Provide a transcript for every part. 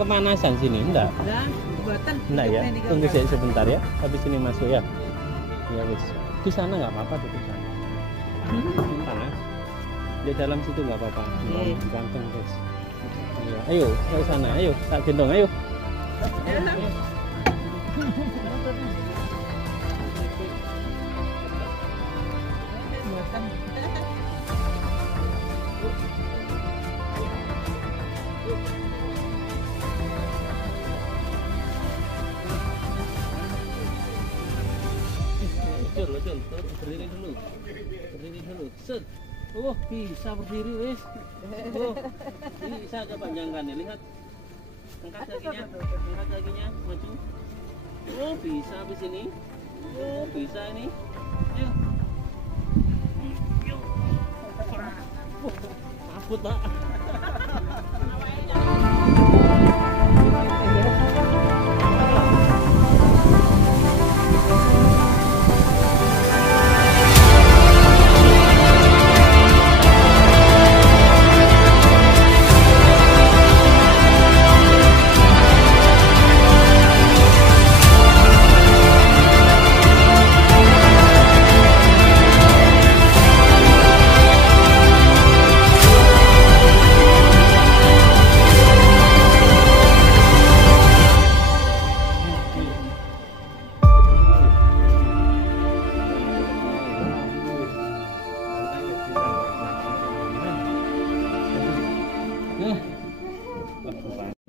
kepanasan sini? Enggak. Enggak, buatan. Enggak ya. Tunggu saya sebentar ya. Habis ini masuk ya. Ya wis. Di sana nggak apa-apa tuh di sana. Panas. Di dalam situ nggak apa-apa. Ganteng guys. Iya. Ayo ke sana. Ayo tak gendong. Ayo. Betul, berdiri dulu. Berdiri dulu. Set. Oh, bisa berdiri wes. Oh, bisa kepanjangkan nih, lihat. Angkat kakinya, maju. Oh, bisa habis ini. Oh, bisa ini. Yuk. Yuk. Takut, Pak.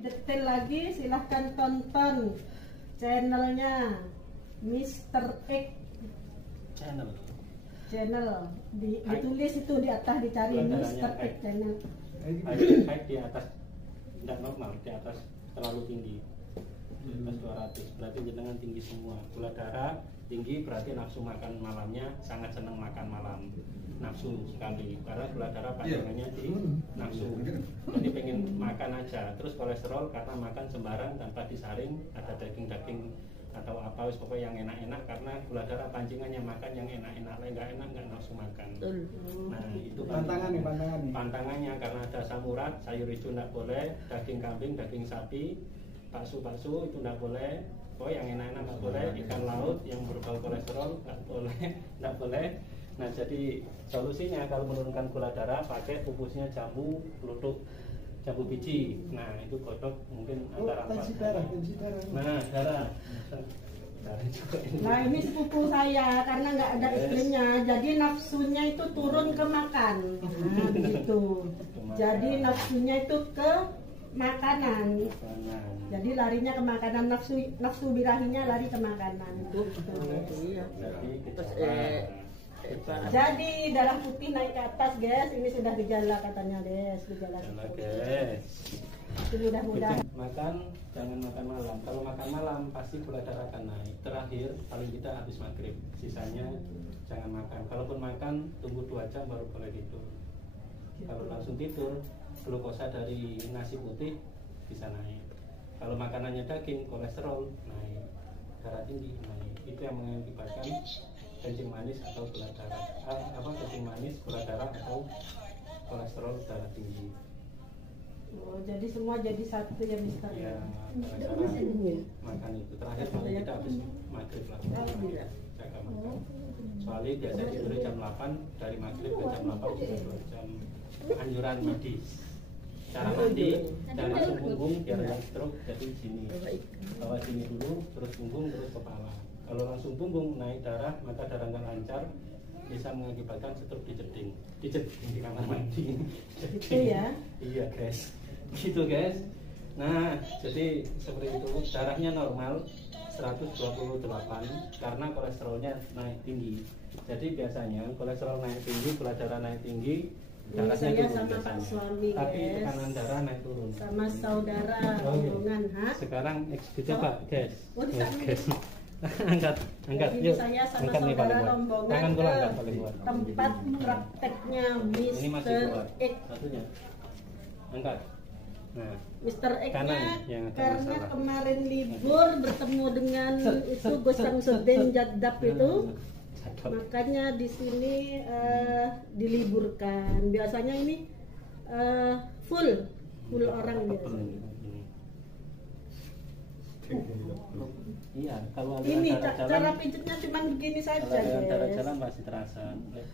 Detail lagi silahkan tonton channelnya Mr. X channel ditulis itu di atas dicari Mr. X channel. Height di atas tidak normal, di atas terlalu tinggi. Di atas 200 berarti jenengan tinggi semua. Gula darah tinggi berarti nafsu makan malamnya sangat senang makan malam, nafsu sekali karena gula darah panjangannya di nafsu, jadi pengen makan aja. Terus kolesterol karena makan sembarang tanpa disaring, ada daging-daging atau apa wis pokoknya yang enak-enak karena gula darah pancingannya makan yang enak-enak, nggak enak nggak nafsu makan. Nah itu pantangannya karena ada asam urat, sayur hijau nggak boleh, daging kambing, daging sapi, bakso itu nggak boleh. Oh yang enak-enak nggak boleh, ikan laut yang berbau kolesterol nggak boleh. Nah jadi solusinya kalau menurunkan gula darah pakai pupusnya jambu kelutuk, jambu biji. Nah itu godok mungkin antara 4 darah. Nah darah juga ini. Nah ini sepupu saya karena nggak ada istrinya, jadi nafsunya itu turun ke makan. Nah begitu. Jadi nafsunya itu ke makanan. Jadi larinya ke makanan, nafsu birahinya lari ke makanan. Jadi darah putih naik ke atas, guys. Ini sudah gejala katanya, guys. Gejala mudah-mudahan. Makan jangan makan malam. Kalau makan malam pasti gula darah akan naik. Terakhir paling tidak habis maghrib. Sisanya jangan makan. Kalaupun makan tunggu 2 jam baru boleh tidur. Kalau langsung tidur glukosa dari nasi putih bisa naik. Kalau makanannya daging, kolesterol naik, darah tinggi naik. Itu yang mengakibatkan kencing manis atau gula darah. Kencing manis, gula darah atau kolesterol darah tinggi. Oh, jadi semua jadi satu ya, Mister. Ya, makan itu terakhir paling kita habis maghrib lah. Jaga makan. Soalnya biasa tidur jam 8, dari maghrib ke jam 8 sudah 2 jam. Anjuran medis. Cara mandi, jangan langsung punggung biar yang stroke, jadi sini. Bawa sini dulu, terus punggung, terus kepala. Kalau langsung punggung naik darah, maka darah nggak lancar, bisa mengakibatkan stroke di jeding di kamar mandi. Gitu ya? Iya guys, gitu guys. Nah, jadi seperti itu. Darahnya normal 128 karena kolesterolnya naik tinggi. Jadi biasanya kolesterol naik tinggi, gula darah naik tinggi, darahnya saya turun sama biasanya. Pak suami, Tapi guys. tekanan darah naik turun. Sama saudara rombongan, Sekarang coba guys. Oh, di sana. Guys. angkat Jadi yuk. saya sama Angkat nih paling saudara kuat. rombongan Tangan ke gua angkat paling kuat. tempat prakteknya Ini masih Mr. kuat. X. Satunya. Angkat. Nah, Mr. X-nya yang ada karena masalah. kemarin libur bertemu dengan itu Gus Samsudin Jadab itu, makanya di sini diliburkan. Biasanya ini full orang biasanya. Iya, kalau Ini aliran darah jalan, cara pijatnya cuma begini saja, kalau aliran darah guys. jalan pasti terasa.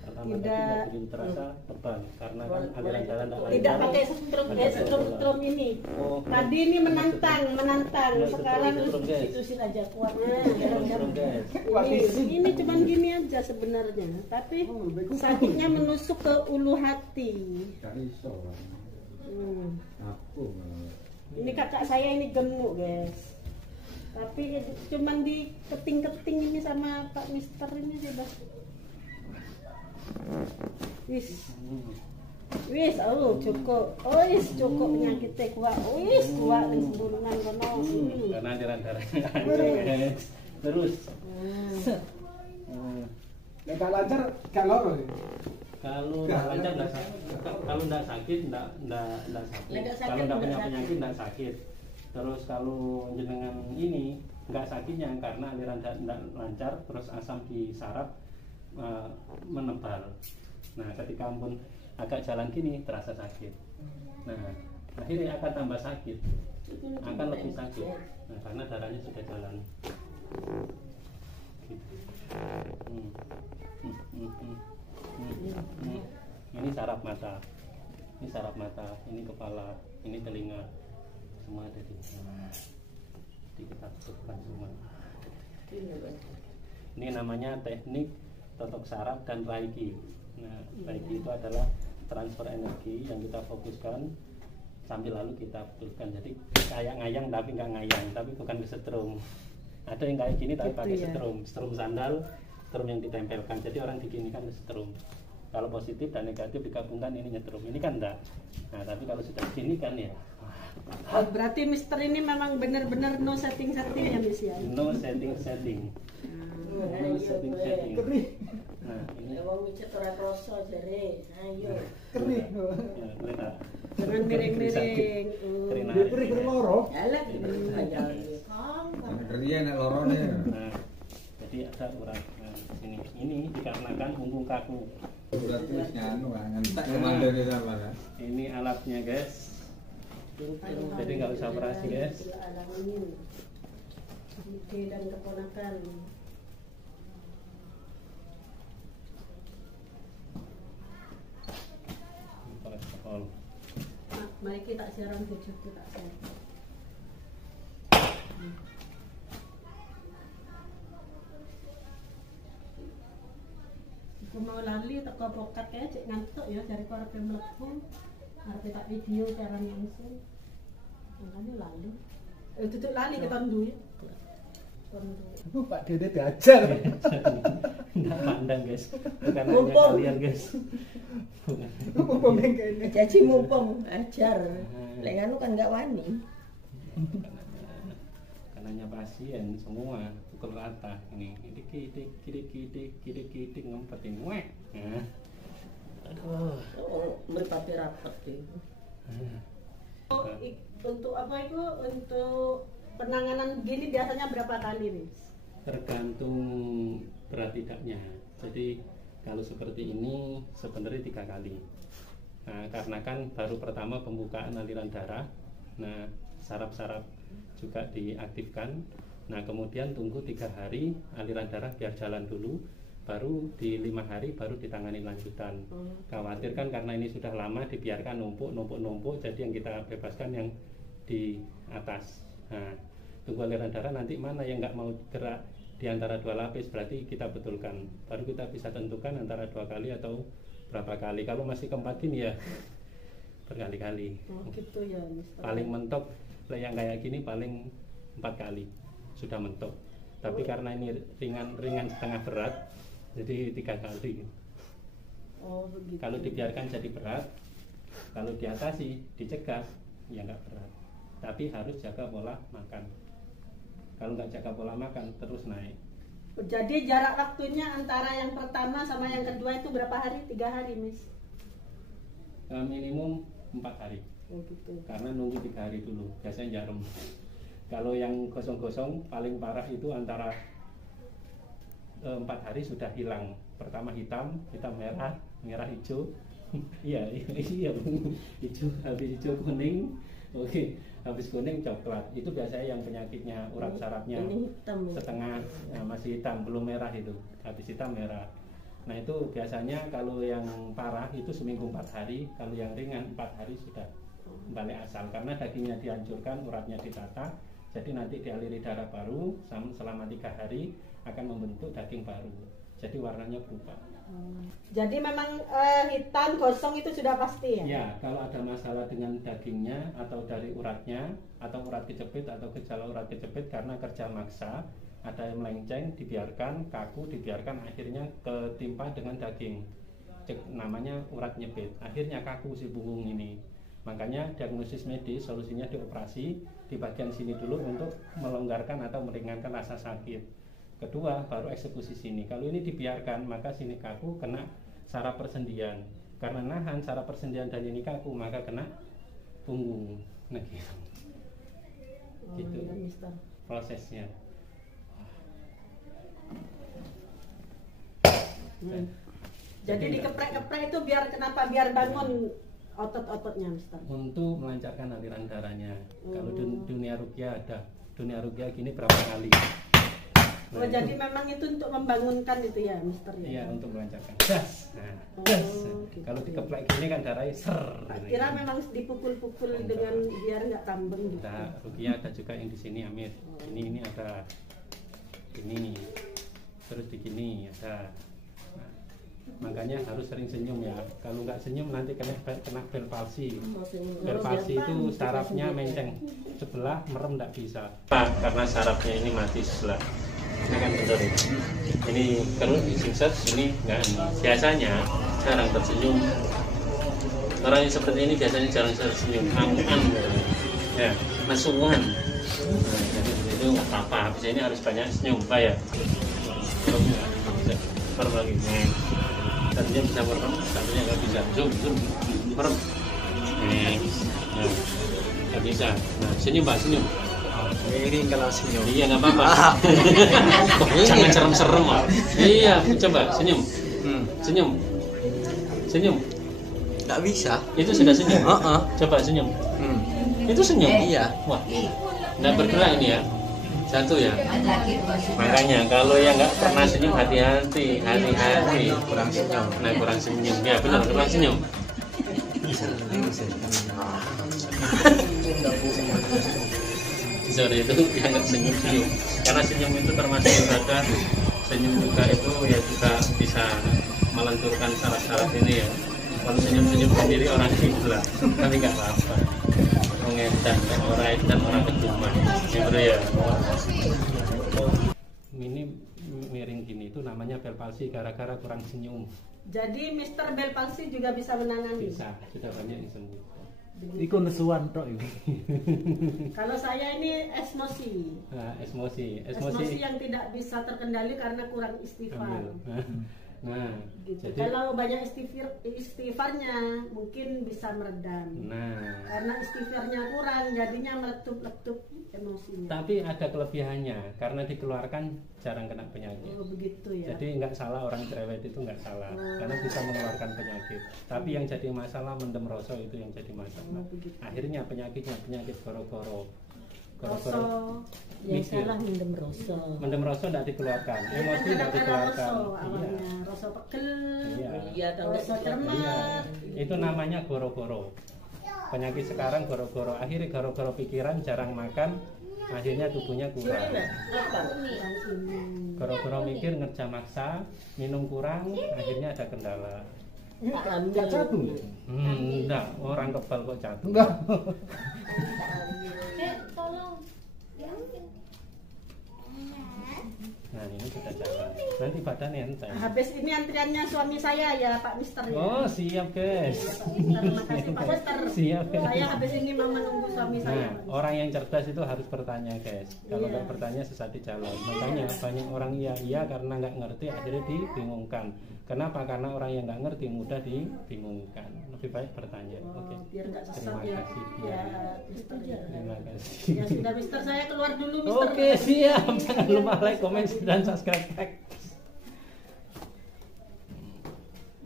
Pertama Tidak. kali tidak begitu terasa tebal, karena kan aliran darah Tidak pakai setrum ini. Oh, Tadi ini menantang. Ini Sekarang setrum, guys. itusin aja kuat. Setrum, guys. Ini cuma gini aja sebenarnya, tapi sakitnya menusuk ke ulu hati. Ini kakak saya ini gemuk, guys. Tapi cuman di keting-keting ini sama Pak Mister ini aja, Bas. Wis, oh cukup. Oh, wis cukup penyakitnya kuat. Wis kuat ning sembulungan kono. Karena aliran darahnya hancur, guys. Terus. Nek lancar gak loro ya. Kalau nggak lancar nggak sakit, kalau nggak sakit nggak sakit. Kalau nggak punya penyakit nggak sakit. Terus kalau jenengan ini nggak sakitnya karena aliran darah nggak lancar, terus asam di saraf menebal. Nah, ketika ampun agak jalan gini terasa sakit. Nah, akhirnya akan tambah sakit, akan lebih sakit. Nah, karena darahnya sudah jalan. Gitu. Ini saraf mata, ini kepala, ini telinga, semua ada di sini. Jadi kita tutupkan semua. Ini namanya teknik totok saraf dan reiki. Nah, reiki itu adalah transfer energi yang kita fokuskan sambil lalu kita betulkan. Jadi kayak ngayang tapi nggak ngayang, tapi bukan kesetrum. Ada yang kayak gini tapi pakai setrum sandal, setrum yang ditempelkan. Jadi orang diginikan setrum. Kalau positif dan negatif digabungkan ini nyetrum. Ini kan enggak. Nah, tapi kalau sudah gini kan ya. Berarti Mister ini memang benar-benar no setting ya, Miss ya. No setting. No setting. Nah, ini wong micet ora kroso jare. Ayo. Kerih. ya, mereka. Jangan miring-miring. Kerih loro. Alah. Kerih nek lorone. Nah, jadi ada urat ini dikarenakan punggung kaku. Berarti wis nganu ngentek kemandane sama kan. Ini alatnya, guys. Jadi nggak usah operasi, guys. Ide dan keponakan. Kolesterol. Mari kita siaran video kita share. Aku mau lali teko pokat kayak cek ngantuk ya dari para pemlebu. Arep tak video siaran langsung. Makanya lali. Tutup lali ketondu ya. Pak Dede diajar. Nggak pandang, guys. Bukan hanya Mumpung. kalian, guys. Mumpung ning kene. Jadi mumpung ajar. Lek nganu kan enggak wani. Karena pasien semua pukul rata ini kidik ngumpetin wek. Aduh. Oh, meripati rapat deh. Untuk apa itu? Untuk penanganan begini biasanya berapa kali, Miss? Tergantung berat tidaknya. Jadi kalau seperti ini sebenarnya 3 kali. Nah, karena kan baru pertama pembukaan aliran darah. Nah, saraf-saraf juga diaktifkan. Nah, kemudian tunggu 3 hari aliran darah biar jalan dulu, baru di 5 hari baru ditangani lanjutan. Khawatir kan karena ini sudah lama dibiarkan numpuk, jadi yang kita bebaskan yang di atas. Nah, tunggu aliran darah nanti mana yang nggak mau gerak di antara 2 lapis, berarti kita betulkan. Baru kita bisa tentukan antara 2 kali atau berapa kali. Kalau masih keempat gini ya berkali-kali. Oh, gitu ya, Mister. Paling mentok yang kayak gini paling 4 kali sudah mentok. Tapi karena ini ringan setengah berat, jadi 3 kali. Oh, begitu. Kalau dibiarkan jadi berat, kalau diatasi, dicegah, ya nggak berat. Tapi harus jaga pola makan. Kalau nggak jaga pola makan, terus naik. Jadi jarak waktunya antara yang pertama sama yang kedua itu berapa hari? 3 hari, Miss? Minimum 4 hari. Oh, gitu. Karena nunggu 3 hari dulu, biasanya jarum. Kalau yang gosong-gosong paling parah itu antara 4 hari sudah hilang. Pertama hitam merah hijau. Iya, hijau, habis hijau kuning. Oke, habis kuning coklat. Itu biasanya yang penyakitnya urat sarafnya Ini hitam. setengah, ya, masih hitam, belum merah itu. Habis hitam merah. Nah itu biasanya kalau yang parah itu seminggu 4 hari, kalau yang ringan 4 hari sudah balik asal, karena dagingnya dihancurkan, uratnya ditata, jadi nanti dialiri darah baru selama 3 hari akan membentuk daging baru, jadi warnanya berubah. Jadi memang hitam gosong itu sudah pasti ya? Ya, kalau ada masalah dengan dagingnya atau dari uratnya atau urat kejepit atau gejala urat kejepit karena kerja maksa, ada yang melenceng, dibiarkan, kaku, dibiarkan, akhirnya ketimpa dengan daging. Namanya urat nyepit, akhirnya kaku si punggung ini. Makanya diagnosis medis solusinya dioperasi di bagian sini dulu untuk melonggarkan atau meringankan rasa sakit. Kedua baru eksekusi sini. Kalau ini dibiarkan maka sini kaku, kena saraf persendian. Karena nahan saraf persendian dan ini kaku maka kena punggung. Nah gitu. Gitu Ya, prosesnya. Jadi dikeprek-keprek itu biar kenapa? Biar bangun otot-ototnya, Mister. Untuk melancarkan aliran darahnya. Kalau dunia ruqyah ada. Dunia ruqyah gini berapa kali? Oh, jadi memang itu untuk membangunkan itu ya, Mister ya? Iya, untuk melancarkan. Das. Nah, das. Gitu. Kalau dikeplek gini kan darahnya ser. Kira memang dipukul-pukul dengan biar nggak tambeng gitu. Nah, ruqyah ada juga yang di sini, Amir. Ini ada. Ini. Terus di sini ada. Nah, makanya harus sering senyum ya. Kalau nggak senyum nanti kena bel palsi. Bel palsi itu sarafnya menceng sebelah, merem nggak bisa. Karena sarafnya ini mati sebelah. Akan benar ini kalau disingkat ini enggak. Biasanya jarang tersenyum. Orang yang seperti ini biasanya jarang tersenyum, angan ya, masungan. Nah, jadi itu nggak apa-apa. Habis ini harus banyak senyum, Pak ya. Merem lagi. Tadinya bisa merem, tadinya nggak bisa. Zoom, merem. Nggak bisa. Nah, senyum Pak, senyum. Miring kalau senyum. Iya nggak apa-apa. Jangan serem-serem Pak. Iya, coba senyum. Senyum. Senyum. Nggak bisa. Itu sudah senyum. Coba senyum. Itu senyum. Iya. Wah, nggak bergerak ini ya. Satu ya. Makanya kalau yang nggak pernah senyum hati-hati, hati-hati. Kurang senyum. Nah kurang senyum. Ya benar kurang senyum. Sore itu yang nggak senyum-senyum. Karena senyum itu termasuk ibadah. Senyum juga itu ya juga bisa melenturkan saraf-saraf ini ya. Kalau senyum-senyum sendiri orang gila, tapi nggak apa-apa. Mengedan orang edan orang keduman, gitu ya. Ini miring gini itu namanya bel palsi gara-gara kurang senyum. Jadi Mister bel palsi juga bisa menangani. Bisa, sudah banyak yang sembuh. Iku nesuan tok iku. Kalau saya ini esmosi. Nah, esmosi yang tidak bisa terkendali karena kurang istighfar. Nah, Gitu. jadi Kalau banyak istighfarnya mungkin bisa meredam. nah, Karena istighfarnya kurang, jadinya meletup-letup emosinya. tapi ada kelebihannya karena dikeluarkan jarang kena penyakit. Oh begitu ya. Jadi nggak salah orang cerewet itu nggak salah karena bisa mengeluarkan penyakit. Tapi yang jadi masalah mendem rasa itu yang jadi masalah. Begitu. Akhirnya penyakit goro-goro. Roso yang salah mendem roso. Mendem rasa tidak dikeluarkan, emosi tidak dikeluarkan. Awalnya roso pegel, Iya. roso cermat. Iya. Itu namanya goro-goro. Penyakit sekarang goro-goro. Akhirnya goro-goro pikiran, jarang makan, akhirnya tubuhnya kurang. Goro-goro mikir, ngerja maksa, minum kurang, akhirnya ada kendala. Enggak jatuh. Enggak, orang kebal kok jatuh. Enggak. Nah ini sudah jalan. Nanti badannya enteng. Habis ini antriannya suami saya ya Pak Mister ya. Oh siap guys. Terima kasih Pak Mister. Siap. Saya habis ini mau menunggu suami saya. Nah orang yang cerdas itu harus bertanya guys. Kalau Iya. nggak bertanya sesat di jalan. Makanya banyak orang iya karena nggak ngerti akhirnya dibingungkan. Kenapa? Karena orang yang nggak ngerti mudah dibingungkan. Lebih baik bertanya. Oke. Biar nggak sesat Terima ya. kasih. Ya, Mister ya. Terima kasih. Ya sudah Mister, saya keluar dulu Mister. Oke siap. Jangan lupa like, komen, dan subscribe.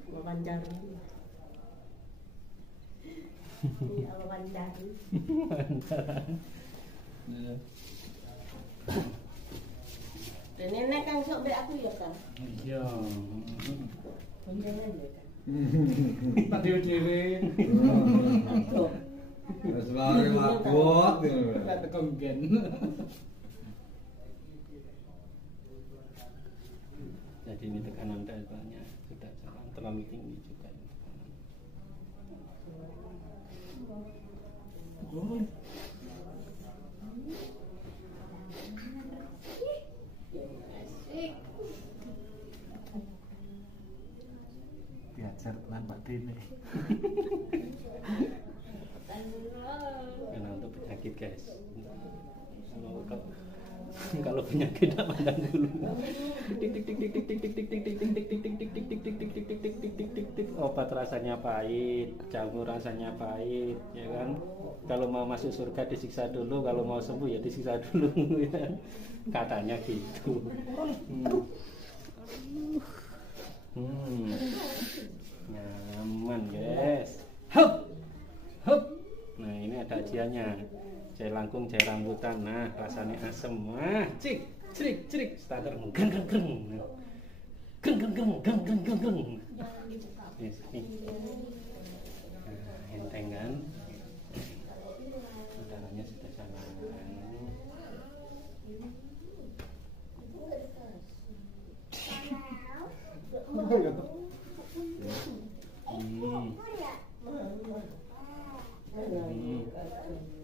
Wawancara. Ya wawancara. Dan nenek kan sok be aku ya kan. Iya. Jangan ya kan. Tak dhewe-dhewe. Wis lari mabuk gitu. Tak tekong gen. Jadi ini tekanan darahnya sudah jangan terlalu tinggi juga. Diajar tenan Pak Dene. Karena untuk penyakit guys. Kalau penyakit tidak pandang dulu. Obat rasanya pahit, jamu rasanya pahit, ya kan? Kalau mau masuk surga disiksa dulu, kalau mau sembuh ya disiksa dulu, ya. Katanya gitu. Nyaman guys. Hup, hup. Nah ini ada ajiannya. Jahe langkung, jahe rambutan. Nah rasanya asem. Wah, cik, crik, crik. Standar geng geng geng. Geng geng geng geng geng geng geng. Yes, ini. Nah, enteng kan? Udaranya sudah jalan.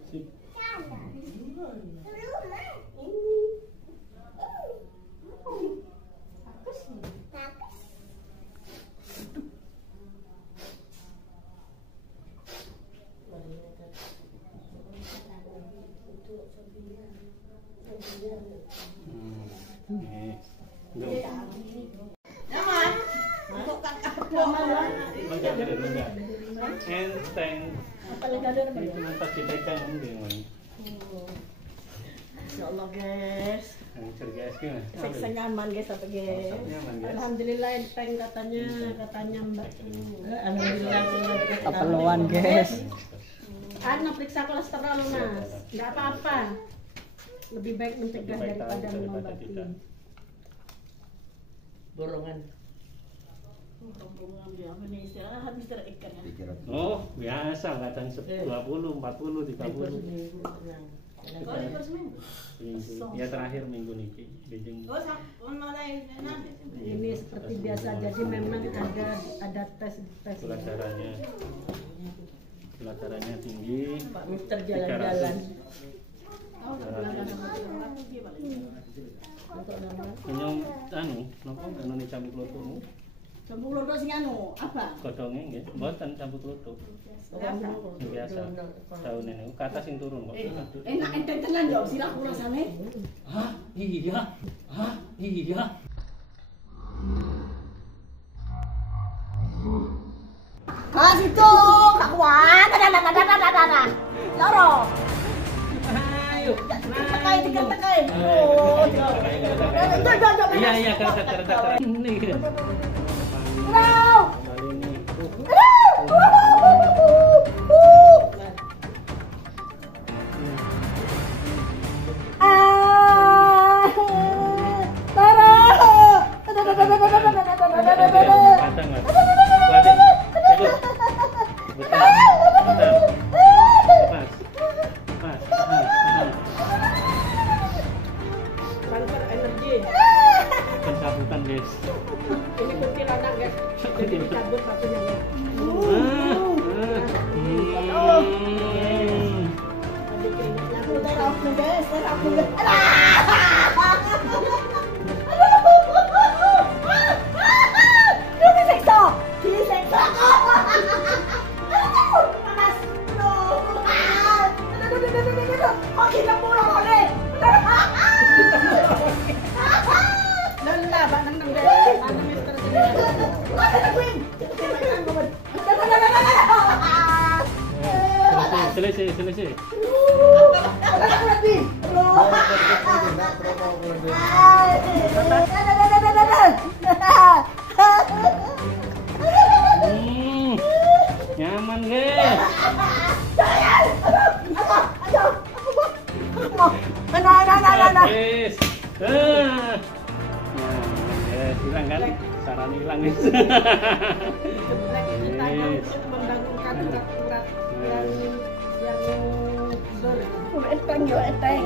Sip. Enteng. Itu pas dipegang gimana? Ya Allah guys. Hancur guys gimana? Seksa nyaman guys apa guys? Nyaman guys. Alhamdulillah enteng katanya Mbak. Alhamdulillah. Keperluan guys. Karena periksa kolesterol mas, nggak apa-apa. Lebih baik mencegah daripada mengobati. Borongan. Borongan dia apa nih istilah habis terikat ya. Oh biasa kadang 20, 40, 30. Ya terakhir minggu niki. Ini seperti biasa, jadi memang ada tes Gula darahnya tinggi. Pak Mister jalan-jalan. Minum nopo anu cambuk lotomu? Cambuk lodo sing anu apa? Godhonge nggih, mboten cambuk loto. Biasa. Daun niku kata sing turun kok. Enak enten tenan yo sirahku rasane. Hah? Iya. Hah? Iya. Ah situ, Kak Wan. Loro. Ayo. Tekai. Iya, kata. Ini. Wow. Transfer energi. Pencabutan guys. Ini kuntilanak guys. Jadi dicabut satunya guys. Selesai. Nyaman guys. Hilang kan? Saran hilang nih. Geblek itu tanya untuk membangunkan urat-urat yang ber. Enteng yo enteng.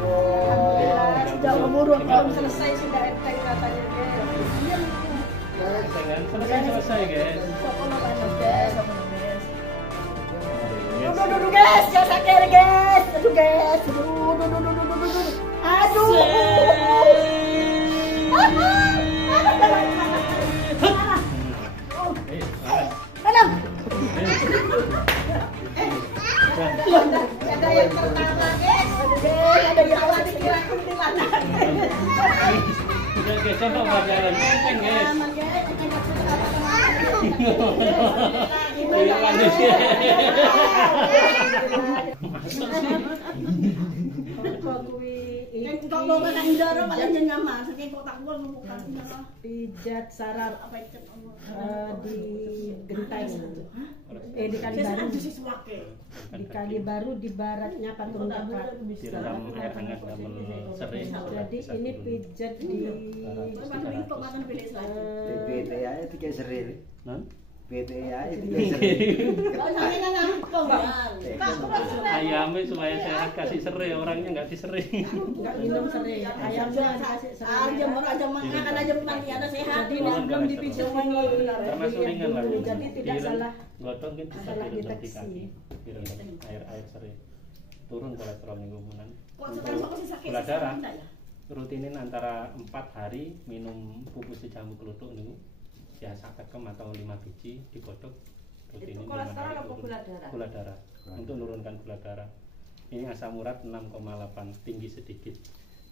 Alhamdulillah Jauh buruk belum selesai sudah enteng katanya guys. Selesai guys. Aduh guys, jangan sakit guys. Aduh guys. Aduh. Aduh. Ada yang pertama guys. Ada yang Awal dikira kuntilanak. Udah guys, coba buat jalan enteng guys. Hilang guys. Kok mau makan jaro paling nyaman, saking kok tak gua bukan jaro. Pijat saraf di Genteng, di Kalibaru. Di Kalibaru di baratnya Patung Dapat. Direndam air hangat double sering. Jadi ini pijat di PTA itu kayak seril. Non? PTA itu kayak seril. Ayamnya supaya sehat kasih serai, orangnya nggak diserai. nggak minum serai, ayamnya dikasih serai. Jadi ini sebelum dipijat ini Termasuk ringan lah. jadi tidak salah. Godong kan bisa salah direndam di deteksi. kaki, direndam air serai. Turun kolesterol mingguan. Gula darah rutinin antara 4 hari minum pupus jamu kelutuk nih. Biasa kekem atau 5 biji digodok rutinin. Itu kolesterol atau gula darah? Gula darah. Untuk menurunkan gula darah. Ini asam urat 6,8, tinggi sedikit.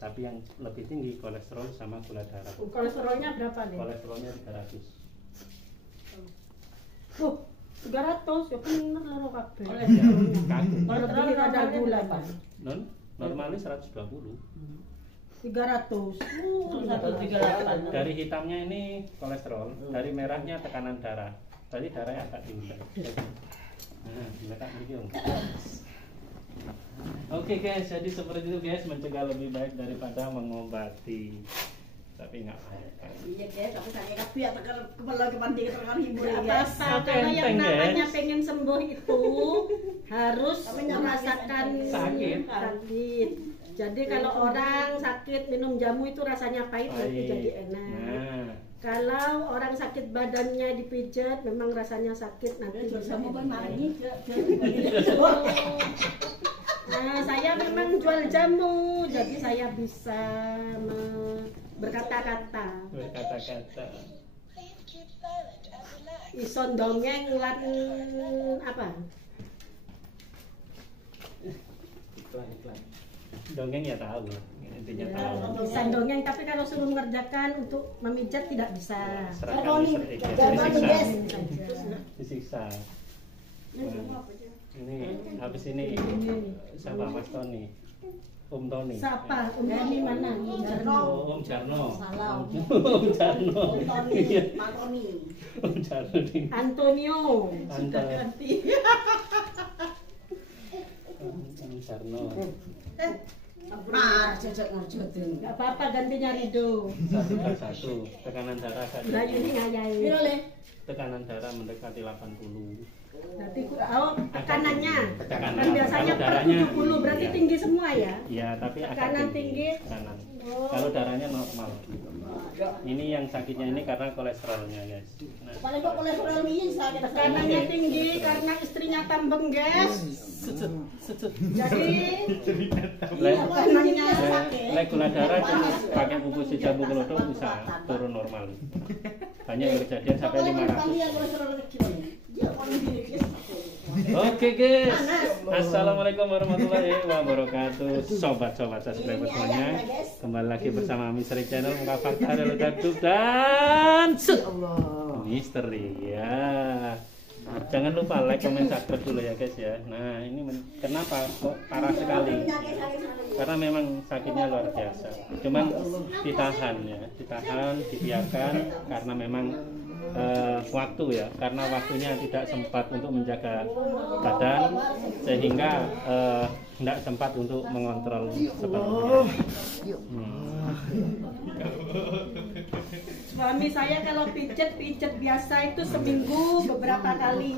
Tapi yang lebih tinggi kolesterol sama gula darah. Kolesterolnya berapa nih? Kolesterolnya 300. 300 ya bener lho kabeh. Kolesterol Lebih ada gula Pak. Non, normalnya 120. 300. Dari hitamnya ini kolesterol, dari merahnya tekanan darah. Tadi darahnya agak tinggi. Nah, letak video. Oke guys, jadi seperti itu guys, mencegah lebih baik daripada mengobati. Tapi nggak apa-apa. Iya guys, aku sakit kabeh tekan kepala kepanding tekan hibur Nggak guys. apa-apa, kalau yang namanya pengen sembuh itu harus merasakan Sakit. sakit. Jadi kalau orang sakit minum jamu itu rasanya pahit nanti jadi enak. Nah, Kalau orang sakit badannya dipijat memang rasanya sakit nanti bisa enak. Nah, saya memang jual jamu, jadi saya bisa berkata-kata. berkata-kata. Ison dongeng lan apa? Iklan. Dongeng ya tahu, intinya tahu. Bisa dongeng, tapi kalau suruh mengerjakan untuk memijat tidak bisa. Serahkan disiksa. Disiksa. Nah, ini habis ini siapa Mas Tony? Om Tony. Siapa? Om Tony mana? Om Jarno. Oh, Om Jarno. Salam. Om Jarno. Iya. Pak Tony. Om Jarno ini. Antonio. Sudah ganti. Om Jarno. Nah, cocok ngerjotin. Gak apa-apa, gantinya Rido. 1/1. Tekanan darah agak Nah ini tinggi. ngayai. Tekanan darah mendekati 80. Berarti tekanannya. Tekanan. Kan biasanya Kalau per darahnya 70 berarti iya. tinggi semua ya. Iya, tapi agak Tekanan tinggi. Tekanan. Oh. Kalau darahnya normal. Ini yang sakitnya ini karena kolesterolnya, guys. Nah, Paling kok kolesterol ini sakit Tekanannya tinggi karena istrinya tambeng, guys. Jadi tekanannya Lek gula darah cuma pakai pupus jamu kelutuk bisa turun normal. Banyak yang kejadian sampai 500. Oke guys, assalamualaikum warahmatullahi wabarakatuh. Sobat-sobat subscriber semuanya, kembali lagi bersama Misteri Channel, ungkap fakta dan ledak dan misteri ya. Jangan lupa like, comment, subscribe dulu ya guys ya. Nah ini kenapa kok parah sekali? Karena memang sakitnya luar biasa. Cuman ditahan ya, dibiarkan karena memang waktu ya, karena waktunya tidak sempat untuk menjaga badan sehingga tidak sempat untuk mengontrol sepenuhnya. Suami saya kalau pijet biasa itu seminggu beberapa kali,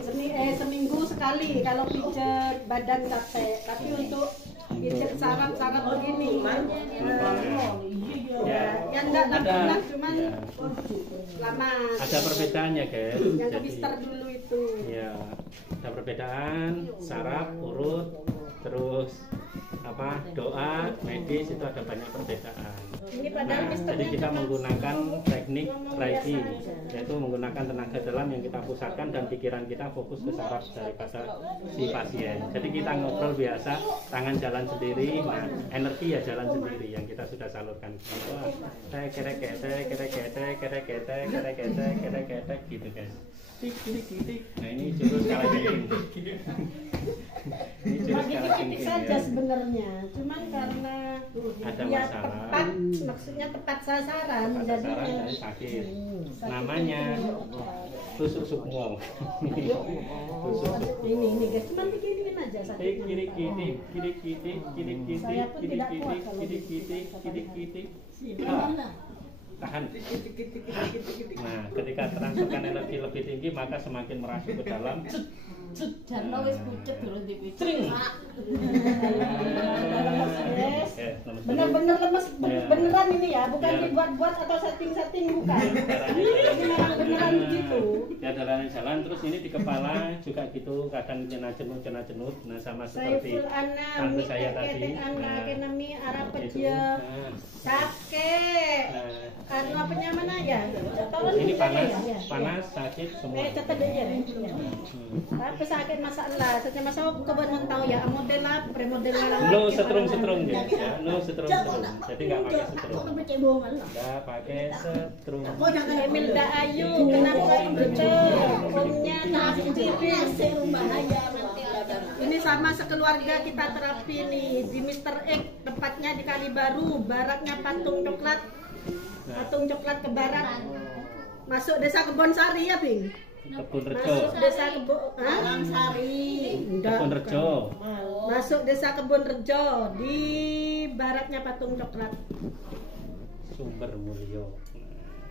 seminggu sekali kalau pijet badan capek. Tapi untuk pijet saraf-saraf begini, yang enggak pernah cuman lama. Ada perbedaannya guys. Yang ke Mister dulu itu. Ya, ada perbedaan saraf, urut, terus apa doa, medis itu ada banyak perbedaan. Ini padahal Nah, Mister jadi kita menggunakan teknik Reiki, yaitu menggunakan tenaga dalam yang kita pusatkan dan pikiran kita fokus ke saraf daripada si pasien. Jadi kita ngobrol biasa, tangan jalan sendiri, nah energi ya jalan sendiri yang kita sudah salurkan. Wah, kerek gitu guys. Tik. Nah ini jurus kalajengking. Ini jurus bagi kalajengking saja ya. sebenarnya, cuman karena Ada dia masalah. tepat, maksudnya tepat sasaran, Pada jadi saran dari sakit. Namanya tusuk sukmo. Tusuk sukmo. ini guys, cuman begini aja sakitnya. Kiri Saya pun tidak kuat kalau tahan. Nah, ketika transferkan energi lebih tinggi maka semakin merasuk ke dalam. Jarno wis pucet durung dipicet. Cring. Yes. Nomor Benar-benar lemes, Ya. beneran ini ya, bukan Ya. dibuat-buat atau setting-setting, bukan. Caranya Ini memang beneran gitu. Ya jalan terus ini di kepala juga gitu, kadang jenut. Nah sama seperti Saiful Anam, tante saya tadi. ketekan Nah, kenami arah itu. pecil, Nah, sakit. nah, Anu apanya mana ya? Tolong ini panas, ya. panas, sakit semua. Catat aja ya. Tapi sakit masalah, setiap masalah kebun mentau ya, model lah, premodel lah. No setrum ya, no setrum. Jadi nggak pakai setrum. Nggak pakai setrum. Emilda Ayu, kenapa betul? Omnya tipis. Ini sama sekeluarga kita terapi nih di Mr. X, tempatnya di Kalibaru, baratnya Patung Coklat. Patung Coklat ke barat. Masuk desa Kebon Sari ya, Bing? Kebun Rejo. Masuk desa Kebon Sari. Kebun Rejo. Masuk desa Kebon Rejo di baratnya Patung Coklat. Sumber Mulyo.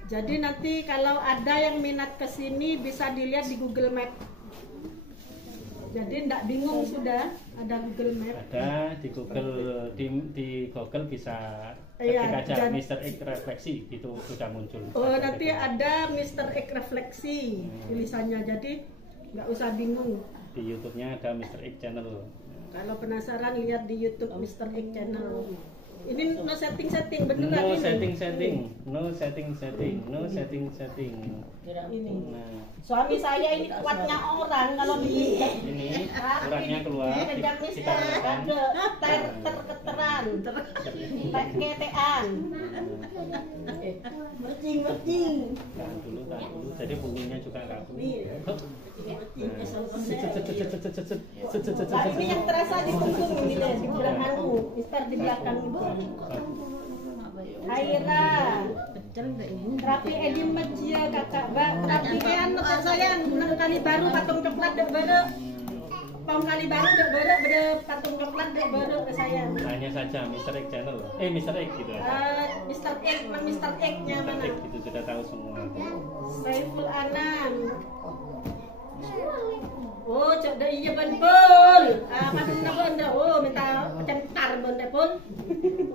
Jadi nanti kalau ada yang minat ke sini bisa dilihat di Google Map. Jadi enggak bingung sudah ada Google Map. Ada di Google di Google bisa Iya, ketik aja dan- Mr. X refleksi itu sudah muncul. Oh nanti ada Mr. X refleksi tulisannya, jadi nggak usah bingung. Di YouTube-nya ada Mr. X channel. Kalau penasaran lihat di YouTube Mr. X channel. Ini no setting beneran No ini. setting, no setting. Ini. Nah, Suami saya ini kuatnya orang kalau dipijat. ini uratnya keluar, Pegang kita Mister makan. ada terketeran, ketean. Bercing. Tahan dulu. Jadi punggungnya juga kaku. Nah, ini yang terasa di punggung ini deh, di belakang Mister di belakang itu. Aira, terapi Edi Majia kakak, terapi kan saya nang Kalibaru Patung Coklat dek baru, Pom Kalibaru dek baru beda Patung Coklat dek baru ke saya. Hanya saja Mr. X channel. Mr. X gitu ya. Mister X, nang Mister X-nya Mr. mana? X itu sudah tahu semua. Saiful Anam. Oh, cak dah iya bol. Mana nak bol? Oh, minta centar bol deh pun.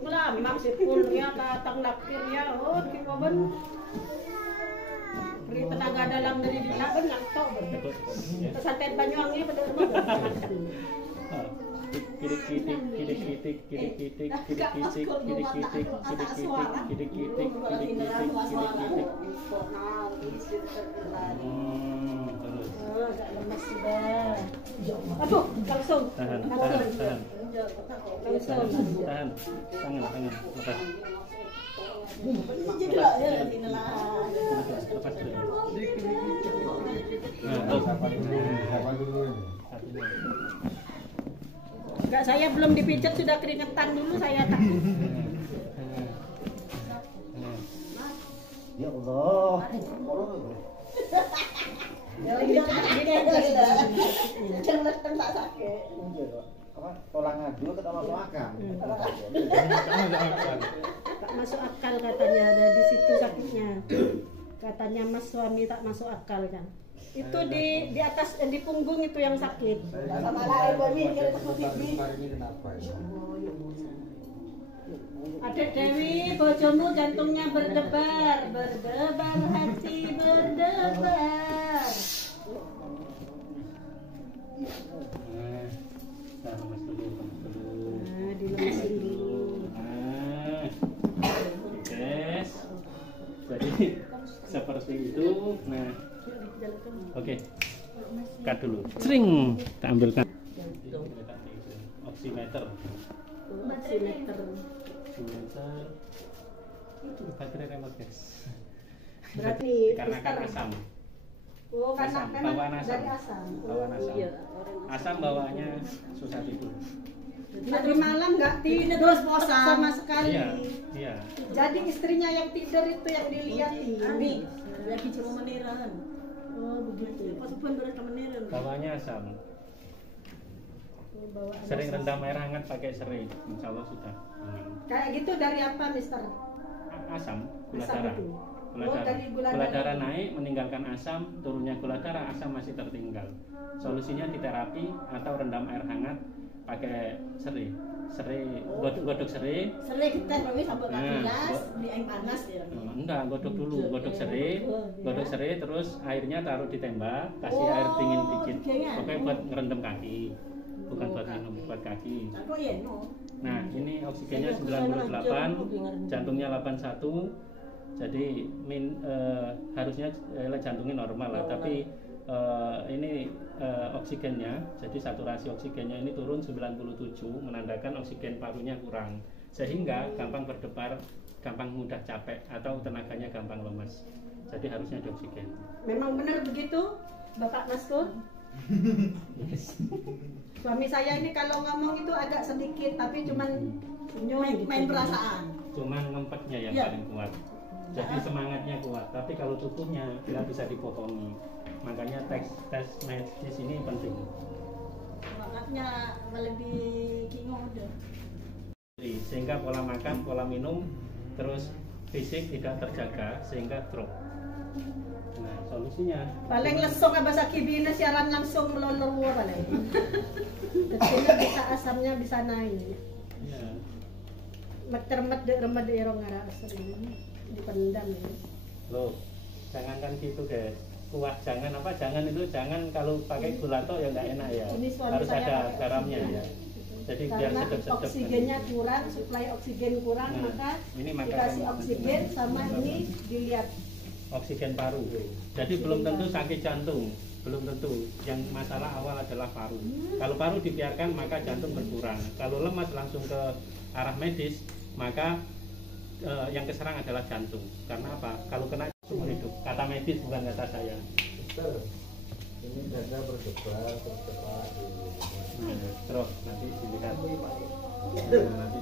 Mula mam si pulnya datang lakir ya. Oh, kita ben. Beri tenaga dalam dari di nak ben nak tok ben. Santet Banyuwangi bener makan. Agak lemas sudah. Aduh, langsung. Tahan. Langsung. Tahan. Tangan. Lepas. Lepas dulu. Nah, Siapa dulu ini? Enggak, saya belum dipijat sudah keringetan dulu saya tak. Ya Allah. Jangan tak sakit. Apa? Tolak ngadu kita masuk akal. Tak masuk akal katanya, ada di situ sakitnya. Katanya mas suami tak masuk akal kan. Itu di atas di punggung itu yang sakit. Sama lain Dewi kira takut pipi. Adik Dewi, bojomu jantungnya berdebar, berdebar hati berdebar. Nah, lemes dulu. Nah, dilemesin dulu. Yes. Jadi seperti itu. Nah, oke. Cut dulu. Sering kita ambilkan. Oximeter. Oximeter. Itu baterai remote guys. Berarti Dikarenakan asam. Oh, karena Asam, memang bawaan asam. dari asam. Bawaan asam. Iya. Asam bawaannya susah tidur. Tadi malam nggak tidur sama sekali. Iya, iya. Jadi istrinya yang tidur itu yang dilihat ini. Lagi cuma meniran. Oh begitu. Pas pun berada meniran. Bawaannya asam. Sering rendam air hangat pakai serai, insya Allah sudah aman. Kayak gitu dari apa, Mister? Asam, gula Asam darah. itu? Gula Oh, darah. dari gula Gula darah. darah naik, meninggalkan asam, turunnya gula darah, asam masih tertinggal. Solusinya di terapi atau rendam air hangat pakai serai. Godok serai. Sering kita Dewi sampai Nah, gelas di air panas ya. Enggak, godok dulu, godok serai, terus airnya taruh di tembak, kasih air dingin dikit. Pokoknya buat ngerendam kaki, bukan buat minum, buat kaki. Aku ya no. Nah, ini oksigennya 98, jantungnya 81. Jadi harusnya jantungnya normal lah, tapi ini oksigennya, jadi saturasi oksigennya ini turun 97, menandakan oksigen parunya kurang, sehingga gampang berdebar, gampang mudah capek atau tenaganya gampang lemas. Jadi harusnya dioksigen. Memang benar begitu, Bapak Maskur? Yes. Suami saya ini kalau ngomong itu agak sedikit, tapi cuman Main perasaan. Cuman ngempetnya yang Iya. paling kuat. Jadi semangatnya kuat, tapi kalau tubuhnya nggak bisa dipotongi. Makanya tes medis ini penting. Makanya lebih kingo udah. Sehingga pola makan, pola minum, terus fisik tidak terjaga sehingga drop. Nah, solusinya paling lesok bahasa kibina siaran langsung melolor paling. Jadi bisa asamnya bisa naik. ya, Meter-met remed erong arah asam ini dipendam ya. loh, jangankan gitu guys. Kuah jangan kalau pakai gula tok ya nggak enak ya. Ini suami Harus saya ada pakai garamnya oksigen. ya. Jadi biar Karena sedap-sedap. oksigennya kurang, suplai oksigen kurang, Nah, maka ini makanan dikasih oksigen sama ini dilihat. Oksigen paru. Jadi belum tentu sakit jantung, belum tentu. Yang masalah awal adalah paru. Kalau paru dibiarkan maka jantung berkurang. Kalau lemas langsung ke arah medis, maka yang keserang adalah jantung. Karena apa? Kalau kena seumur hidup. Kata medis bukan kata saya. Ini dada berdebar, Terus nanti dilihat. Nanti